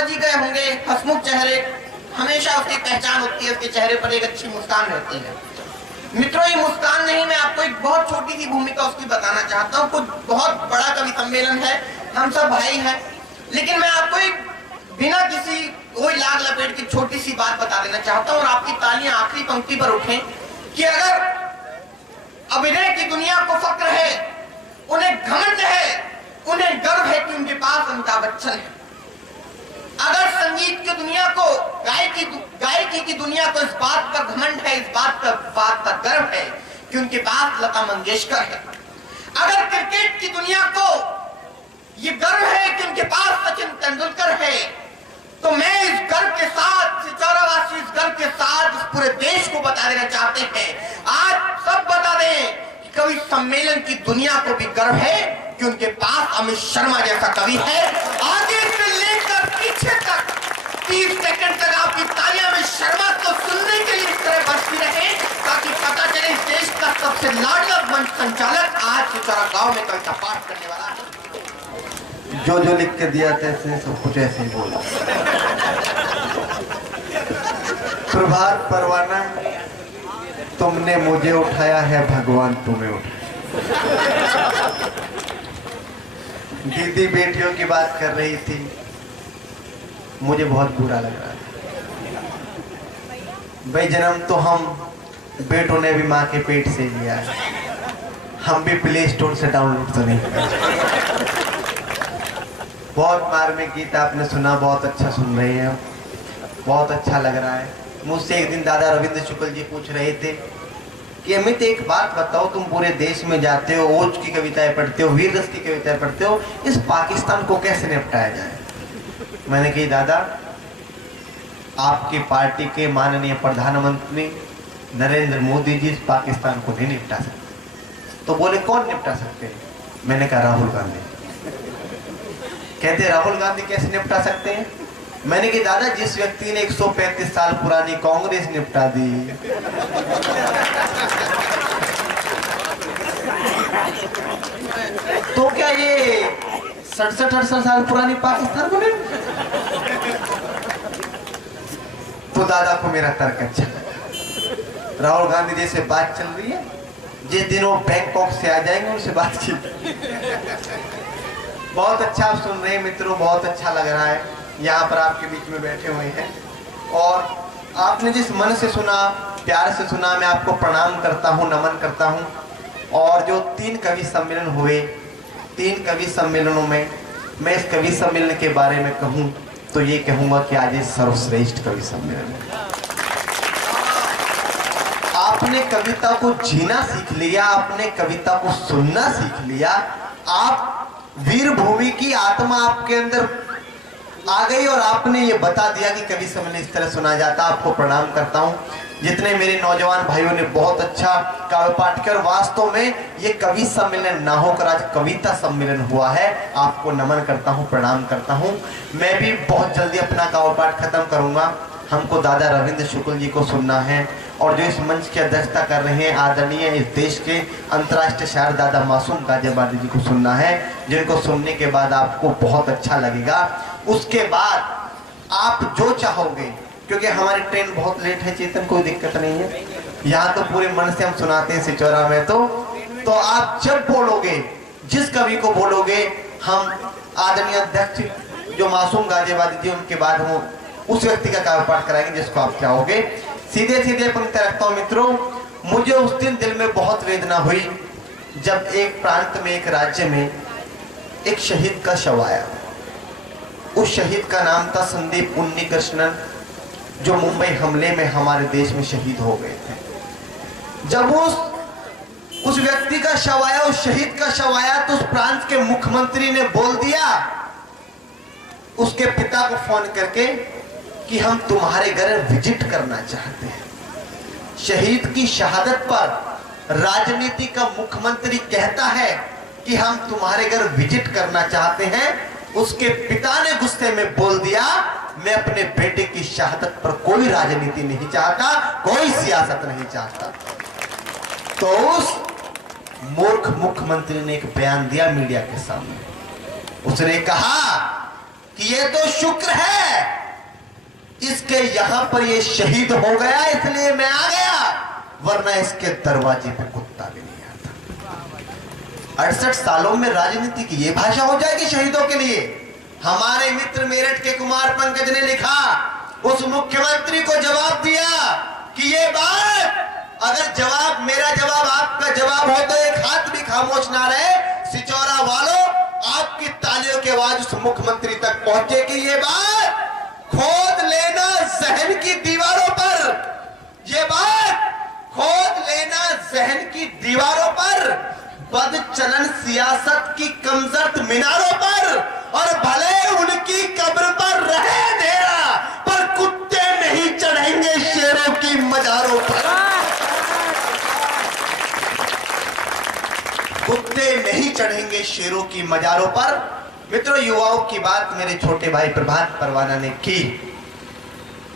समझ ही गए होंगे, हंसमुख चेहरे, हमेशा उसकी पहचान होती है, उसके चेहरे पर एक अच्छी मुस्कान रहती है। मित्रों, ये मुस्कान नहीं, मैं आपको एक बहुत छोटी सी भूमिका उसकी बताना चाहता हूँ। कुछ बहुत बड़ा कवि सम्मेलन है, हम सब भाई हैं, लेकिन मैं आपको एक बिना किसी कोई लाग लपेट की छोटी सी बात बता देना चाहता हूँ, और आपकी तालियां आखिरी पंक्ति पर उठें कि अगर अभिनय की दुनिया को फक्र है, उन्हें घमंड है, उन्हें गर्व है कि उनके पास अमिताभ बच्चन है। अगर संगीत की दुनिया को, गायकी की दुनिया को इस बात पर घमंड है, इस बात पर गर्व है कि उनके पास लता मंगेशकर है। अगर क्रिकेट की दुनिया को ये गर्व है कि उनके पास सचिन तेंदुलकर है, तो मैं इस गर्व के साथ, सिचौरावासी इस गर्व के साथ इस पूरे देश को बता देना चाहते हैं, आज सब बता दें कि कवि सम्मेलन की दुनिया को भी गर्व है कि उनके पास अमित शर्मा जैसा कवि है। आगे से लेकर पीछे तक 30 सेकंड तक आपकी तालियां में शर्मा को सुनने के लिए इस तरह बजती रहे, ताकि पता चले इस देश का सबसे लाडला मंच संचालक आज सिचौरा गांव में कविता पाठ करने वाला है। जो लिख के दिया था सब कुछ ऐसे ही बोला। प्रभात परवाना, तुमने मुझे उठाया है, भगवान तुम्हें उठाया। दीदी बेटियों की बात कर रही थी, मुझे बहुत बुरा लग रहा था। भाई जन्म तो हम बेटों ने भी माँ के पेट से लिया है, हम भी प्ले स्टोर से डाउनलोड तो नहीं किया। बहुत मार्मिक गीत आपने सुना, बहुत अच्छा सुन रहे हैं, बहुत अच्छा लग रहा है। मुझसे एक दिन दादा रविंद्र शुक्ल जी पूछ रहे थे कि अमित एक बात बताओ, तुम पूरे देश में जाते हो, ओज की कविताएं पढ़ते हो, वीर रस की कविताएं पढ़ते हो, इस पाकिस्तान को कैसे निपटाया जाए? मैंने कही दादा, आपकी पार्टी के माननीय प्रधानमंत्री नरेंद्र मोदी जी इस पाकिस्तान को नहीं निपटा सकते। तो बोले कौन निपटा सकते हैं? मैंने कहा राहुल गांधी। कहते राहुल गांधी कैसे निपटा सकते हैं? मैंने कहा दादा, जिस व्यक्ति ने 135 साल पुरानी कांग्रेस निपटा दी, तो क्या ये 67-68 साल पुरानी पाकिस्तान को नहीं? तो दादा को मेरा तर्क अच्छा लगा। राहुल गांधी जी से बात चल रही है, जिस दिन वो बैंकॉक से आ जाएंगे उनसे बातचीत। बहुत अच्छा आप सुन रहे हैं मित्रों, बहुत अच्छा लग रहा है यहाँ पर आपके बीच में बैठे हुए हैं, और आपने जिस मन से सुना, प्यार से सुना, मैं आपको प्रणाम करता हूँ, नमन करता हूँ। और जो 3 कवि सम्मेलन हुए, 3 कवि सम्मेलनों में मैं इस कवि सम्मेलन के बारे में कहूँ तो ये कहूँगा कि आज ये सर्वश्रेष्ठ कवि सम्मेलन है। आपने कविता को जीना सीख लिया, आपने कविता को सुनना सीख लिया, आप वीर भूमि की आत्मा आपके अंदर आ गई और आपने ये बता दिया कि कवि सम्मेलन इस तरह सुना जाता। आपको प्रणाम करता हूँ। जितने मेरे नौजवान भाइयों ने बहुत अच्छा काव्य पाठ किया, वास्तव में ये कवि सम्मेलन ना होकर आज कविता सम्मेलन हुआ है। आपको नमन करता हूँ, प्रणाम करता हूँ। मैं भी बहुत जल्दी अपना काव्य पाठ खत्म करूंगा। हमको दादा रविंद्र शुक्ल जी को सुनना है, और जो इस मंच की अध्यक्षता कर रहे हैं आदरणीय इस देश के अंतर्राष्ट्रीय शायर दादा मासूम गाजियाबादी जी को सुनना है, जिनको सुनने के बाद आपको बहुत अच्छा लगेगा। उसके बाद आप जो चाहोगे, क्योंकि हमारी ट्रेन बहुत लेट है चेतन, कोई दिक्कत नहीं है, यहाँ तो पूरे मन से हम सुनाते हैं सिचौरा में। तो आप जब बोलोगे, जिस कवि को बोलोगे, हम आदरणीय अध्यक्ष जो मासूम गाजियाबादी जी, उनके बाद हम उस व्यक्ति का काव्य पाठ कराएंगे जिसको आप चाहोगे। सीधे सीधे पंक्ति रखता हूँ मित्रों। मुझे उस दिन दिल में बहुत वेदना हुई जब एक प्रांत में, एक राज्य में एक शहीद का शव आया। उस शहीद का नाम था संदीप उन्नीकृष्णन, जो मुंबई हमले में हमारे देश में शहीद हो गए थे। जब उस व्यक्ति का शव आया, उस शहीद का शव आया, तो उस प्रांत के मुख्यमंत्री ने बोल दिया उसके पिता को फोन करके कि हम तुम्हारे घर विजिट करना चाहते हैं। शहीद की शहादत पर राजनीति का मुख्यमंत्री कहता है कि हम तुम्हारे घर विजिट करना चाहते हैं। उसके पिता ने गुस्से में बोल दिया, मैं अपने बेटे की शहादत पर कोई राजनीति नहीं चाहता, कोई सियासत नहीं चाहता। तो उस मूर्ख मुख्यमंत्री ने एक बयान दिया मीडिया के सामने। उसने कहा कि ये तो शुक्र है इसके यहां पर ये शहीद हो गया इसलिए मैं आ गया, वरना इसके दरवाजे पे कुत्ता भी नहीं आता। 68 सालों में राजनीति की ये भाषा हो जाएगी शहीदों के लिए। हमारे मित्र मेरठ के कुमार पंकज ने लिखा, उस मुख्यमंत्री को जवाब दिया कि ये बात अगर जवाब मेरा जवाब आपका जवाब हो तो एक हाथ भी खामोश ना रहे। सिचौरा वालों, आपकी तालियों की आवाज उस मुख्यमंत्री तक पहुंचे कि ये बात खोद लेना जहन की दीवारों पर, ये बात खोद लेना जहन की दीवारों पर, बदचलन सियासत की कमजोर मीनारों पर, और भले उनकी कब्र पर रहे अंधेरा, पर कुत्ते नहीं चढ़ेंगे शेरों की मजारों पर। कुत्ते नहीं चढ़ेंगे शेरों की मजारों पर। मित्रों, युवाओं की बात मेरे छोटे भाई प्रभात परवाना ने की।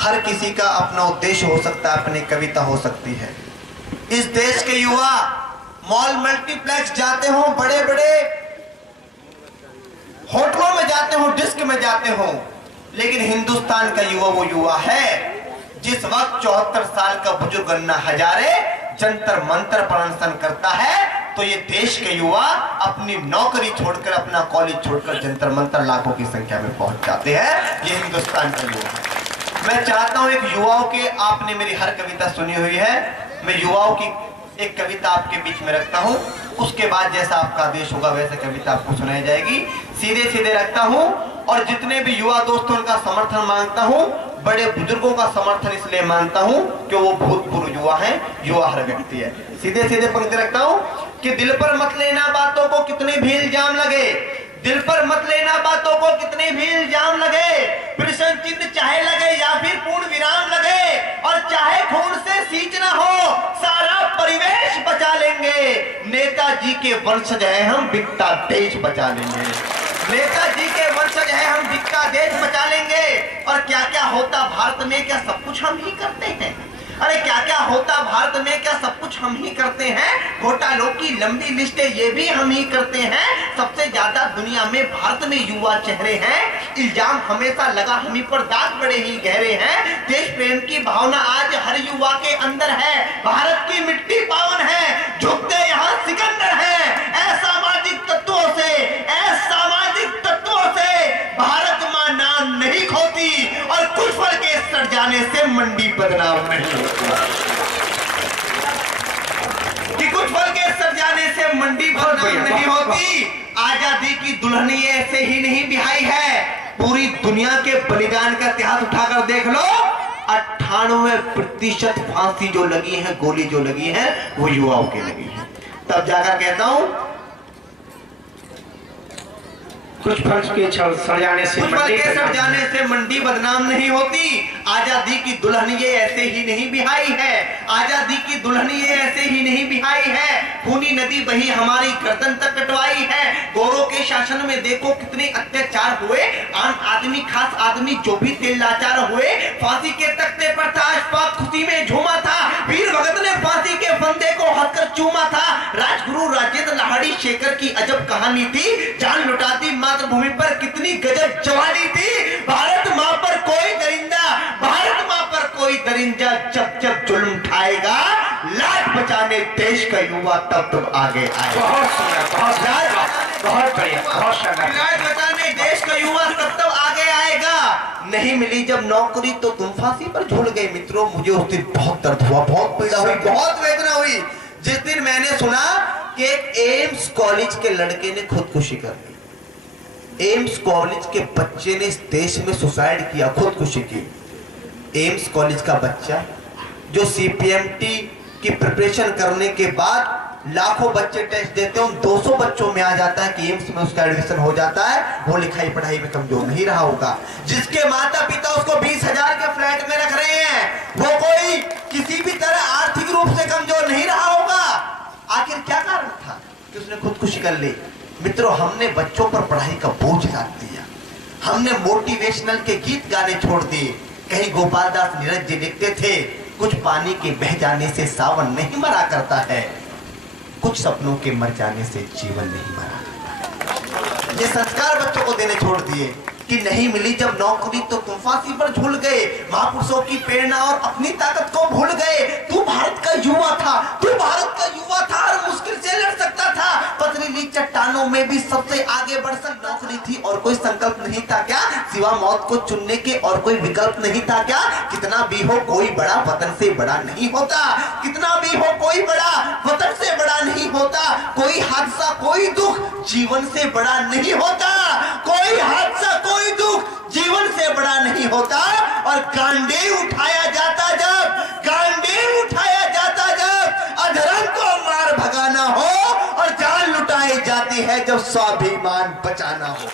हर किसी का अपना उद्देश्य हो सकता है, अपनी कविता हो सकती है। इस देश के युवा मॉल मल्टीप्लेक्स जाते हो, बड़े बड़े होटलों में जाते हो, डिस्क में जाते हो, लेकिन हिंदुस्तान का युवा वो युवा है जिस वक्त 74 साल का बुजुर्ग अन्ना हजारे जंतर मंतर पर अनशन करता है, तो ये देश के युवा अपनी नौकरी छोड़कर, अपना कॉलेज छोड़कर जंतर मंतर लाखों की संख्या में पहुंच जाते हैं। ये हिंदुस्तान का युवा है। मैं चाहता हूं एक युवाओं के, आपने मेरी हर कविता सुनी हुई है, मैं युवाओं की एक कविता आपके बीच में रखता हूं, उसके बाद जैसा आपका आदेश होगा वैसे कविता आपको सुनाई जाएगी। सीधे सीधे रखता हूं और जितने भी युवा दोस्तों का समर्थन मांगता हूं, बड़े बुजुर्गों का समर्थन इसलिए मांगता हूं कि वो भूतपूर्व युवा हैं, युवा हर व्यक्ति है। सीधे सीधे पंक्ति रखता हूं कि दिल पर मत लेना बातों को कितने भी इल्जाम लगे, दिल पर मत लेना बातों को कितने भी इल्जाम लगे, प्रश्न चिन्ह चाहे लगे या फिर पूर्ण विराम लगे, और चाहे खून से सींचना हो सारा परिवेश बचा लेंगे। नेताजी के वंशज है हम, बिकता देश बचा लेंगे। नेताजी के वंशज है हम, बिकता देश बचा लेंगे। और क्या क्या होता भारत में, क्या सब कुछ हम ही करते हैं? अरे क्या क्या होता भारत में, क्या सब कुछ हम ही करते हैं? घोटालों की लंबी लिस्ट ये भी हम ही करते हैं। सबसे ज्यादा दुनिया में भारत में युवा चेहरे हैं, इल्जाम हमेशा लगा हम ही पर, दाग बड़े ही गहरे हैं। देश प्रेम की भावना आज हर युवा के अंदर है, भारत की मिट्टी पावन है, झुकते यहाँ सिकंदर है। असामाजिक तत्वों से, असामाजिक तत्वों से भारत मां नाम नहीं खोती, और कुछ फल के सड़ जाने से मंडी बदनाम नहीं होती, कि कुछ फल के सड़ जाने से मंडी बदनाम नहीं होती। आजादी की दुल्हन ये ऐसे ही नहीं बिहाई है, पूरी दुनिया के बलिदान का इतिहास उठाकर देख लो, 98% फांसी जो लगी है, गोली जो लगी है, वो युवाओं की लगी है। तब जाकर कहता हूं कुछ फल के सड़ जाने से मंडी बदनाम नहीं होती। आजादी की दुल्हन ये ऐसे ही नहीं बिहाई है, आजादी की दुल्हन ये ऐसे ही नहीं बिहाई है। खूनी नदी बही हमारी गर्दन तक कटवाई है। गोरों के शासन में देखो कितने अत्याचार हुए, आम आदमी खास आदमी जो भी दिल लाचार हुए। फांसी के तख्ते पर था अशफाक, खुशी में झूमा था, वीर भगत ने फांसी के फंदे को हंसकर चूमा था। राजगुरु राजेंद्र लाहिड़ी शेखर की अजब कहानी थी, जान लुटाती मातृभूमि पर कितनी गजब जवानी थी। भारत मां पर कोई दरिंदा, भारत मां पर कोई दरिंदा जब जब जुल्म उठाएगा, लाज बचाने देश का युवा तब आगे आए। बहुत सुंदर, बहुत बढ़िया, बहुत शानदार। लाज बचाने देश का युवा तब आगे आएगा। नहीं मिली जब नौकरी तो तुम फांसी पर झूल गए। मित्रों, मुझे उस दिन बहुत दर्द हुआ, बहुत पीड़ा हुई, बहुत वेदना हुई जिस दिन मैंने सुना कि एक एम्स कॉलेज के लड़के ने खुदकुशी कर ली। एम्स कॉलेज के बच्चे ने इस देश में सुसाइड किया, खुदकुशी की। एम्स कॉलेज का बच्चा जो सीपीएमटी की प्रिपरेशन करने के बाद लाखों बच्चे टेस्ट देते हैं, उन 200 बच्चों में आ जाता है कि एम्स में उसका एडमिशन हो जाता है। वो लिखाई पढ़ाई में कमजोर नहीं रहा होगा, जिसके माता पिता उसको 20,000 के फ्लैट में रख रहे हैं, वो कोई किसी भी तरह आर्थिक रूप से कमजोर नहीं रहा होगा। आखिर क्या कारण था कि उसने खुदकुशी कर ली? मित्रों, हमने बच्चों पर पढ़ाई का बोझ लाद दिया, हमने मोटिवेशनल के गीत गाने छोड़ दिए। कहीं गोपाल दास नीरज जी लिखते थे, कुछ पानी के बह जाने से सावन नहीं मरा करता है, कुछ सपनों के मर जाने से जीवन नहीं मरा करता है। ये संस्कार बच्चों को देने छोड़ दिए। कि नहीं मिली जब नौकरी तो तुम फांसी पर झूल गए, महापुरुषों की प्रेरणा और अपनी ताकत को भूल गए। तू भारत का युवा था, तू भारत का युवा था और मुश्किल से लड़ सकता था। पथरीली चट्टानों में भी सबसे आगे बढ़ सकता। नौकरी थी और कोई संकल्प नहीं था क्या, सिवा मौत को चुनने के और कोई विकल्प नहीं था क्या? कितना भी हो कोई बड़ा वतन से बड़ा नहीं होता, कितना भी हो कोई बड़ा वतन से बड़ा नहीं होता। कोई हादसा कोई दुख जीवन से बड़ा नहीं होता, कोई हादसा कोई दुख जीवन से बड़ा नहीं होता। और गांडे उठाया जाता जब, गांडे उठाया जाता जब अधर्म को मार भगाना हो, और जान लुटाई जाती है जब स्वाभिमान बचाना हो।